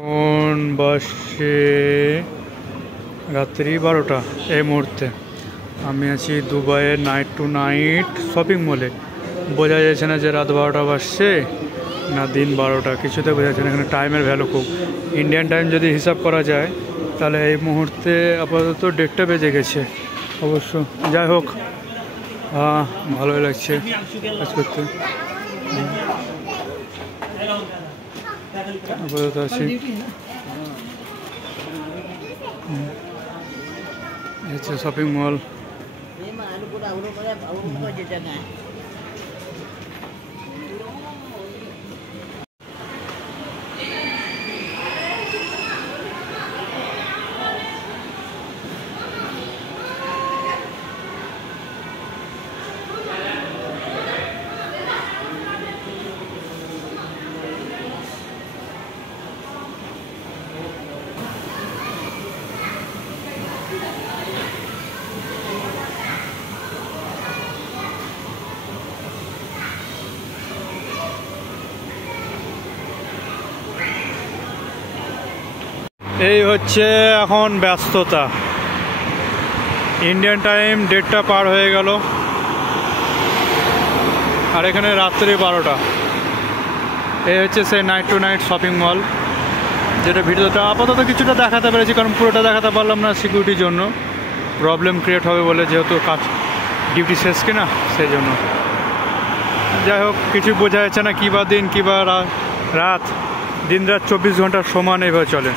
এখন বাসে রাত্রি 12টা। এই মুহূর্তে আমি আছি দুবাইয়ের নাইট টু নাইট শপিং মলে। বোঝা যাচ্ছে না যে রাত 12টা বাজছে না দিন 12টা, কিছুতে বোঝা যাচ্ছে না। এখানে টাইমের ভ্যালু খুব। ইন্ডিয়ান টাইম যদি হিসাব করা যায় তাহলে এই মুহূর্তে আপাতত 1:30টা বেজে গেছে। অবশ্য যাই হোক, ভালোই লাগছে কাজ করতে। আপাতত আছি হচ্ছে শপিং মল। এই হচ্ছে এখন ব্যস্ততা। ইন্ডিয়ান টাইম 1:30টা পার হয়ে গেল আর এখানে রাত্রি 12টা। এই হচ্ছে সেই night to night shopping mall, যেটা ভিডিওটা আপাতত কিছুটা দেখাতে পেরেছি, কারণ পুরোটা দেখাতে পারলাম না সিকিউরিটির জন্য। প্রবলেম ক্রিয়েট হবে বলে, যেহেতু কাজ ডিউটি শেষ কিনা সেই জন্য। যাই হোক, কিছু বোঝা যাচ্ছে না কী বা দিন কী বা রাত। দিন রাত 24 ঘন্টার সমান এইভাবে চলে।